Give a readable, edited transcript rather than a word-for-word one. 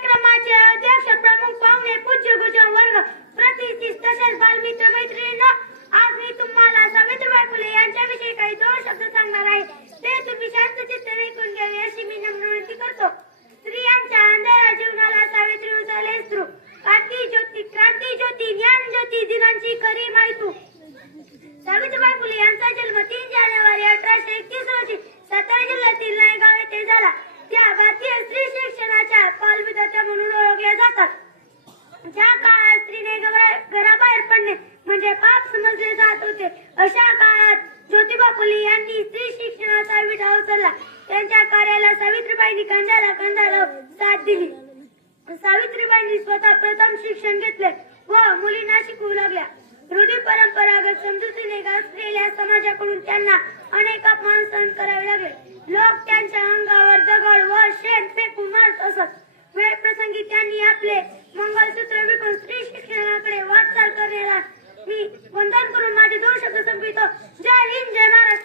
कार्यक्रमाचे अध्यक्ष प्रमुख पाहुणे पूज्य गुरुवर्ग प्रतिष्ठित तसेच बालमित्र मैत्रिणींनो, आज मी तुम्हाला सावित्रीबाई फुले यांच्याविषयी काही दोन शब्द सांगणार आहे. ते तुम्ही शांत चित्ताने ऐकून घ्यावे अशी मी नम्र विनंती करतो. स्त्रियांच्या अंधाऱ्या जीवनाला सावित्री उजळले अश्रू, क्रांती ज्योती ज्ञान ज्योती दिनांची खरी माहिती. सावित्रीबाई फुले यांचा जन्म 3 जानेवारी 1831 रोजी सातारा जिल्ह्यातील नायगाव येथे झाला. त्या भारतीय स्त्री शिक्षणाच्या बालविधात्या म्हणून ओळखल्या जातात. ज्या काळात स्त्रीने घराबाहेर पडणे म्हणजे पाप समजले जात होते, अशा काळात ज्योतिबा फुले यांनी स्त्री शिक्षणाचा विठा उचलला. त्यांच्या कार्याला सावित्रीबाईंनी कंधाला कंधा लावून साथ दिली. सावित्रीबाईंनी स्वतः प्रथम शिक्षण घेतले व मुलींना शिकवू लागल्या. रूढी परंपरागत समजुतीने गाजलेल्या समाजाकडून त्यांना अनेक अपमान सहन करावे लागले. लोक त्यांच्या अंगावर दगड व शेण फेकून मारत असत. वेळ प्रसंगी त्यांनी आपले मंगळसूत्र विकून स्त्री शिक्षणाकडे वाटचाल करण्याला मी वंदन करून माझे 2 शब्द संपवितो. जय हिंद, जय महाराष्ट्र.